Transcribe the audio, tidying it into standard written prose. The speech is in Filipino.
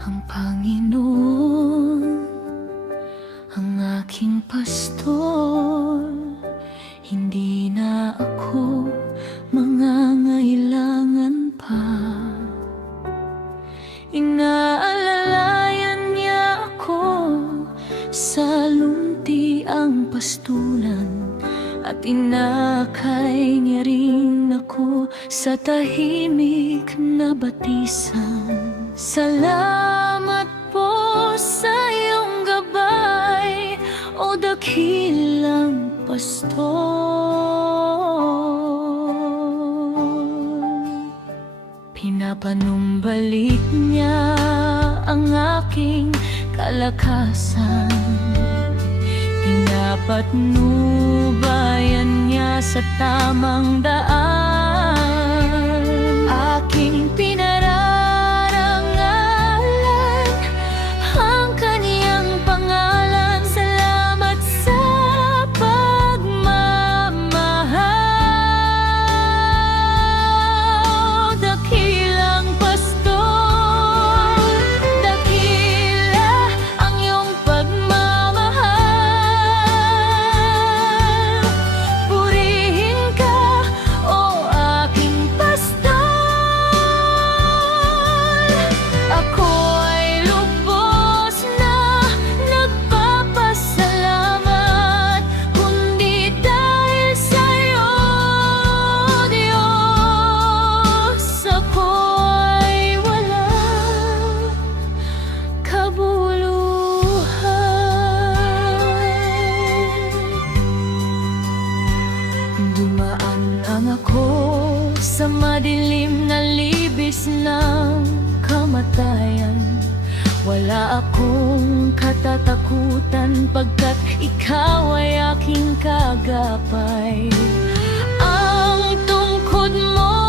Ang Panginoon, ang aking pastor, hindi na ako mangangailangan pa. Inaalalayan niya ako sa luntiang pastulan, at inakay niya rin ako sa tahimik na batisan. Salamat po sa iyong gabay, o dakilang pastor. Pinapanumbalik niya ang aking kalakasan, pinapatnubayan niya sa tamang daan. Aking pinararangalan ang kaniyang pangalan. Salamat sa pagmamahal, dakilang pastor. Dakila ang iyong pagmamahal. Purihin ka, o aking pastor. Ako'y lubos na nagpapasalamat, kundi dahil sa'yo, Diyos, ako'y walang kabuluhan. Dumaan ang ako sa madilim na libis ng kamatayan. Wala akong katatakutan, pagkat ikaw ay aking kagapay. Ang tungkod mo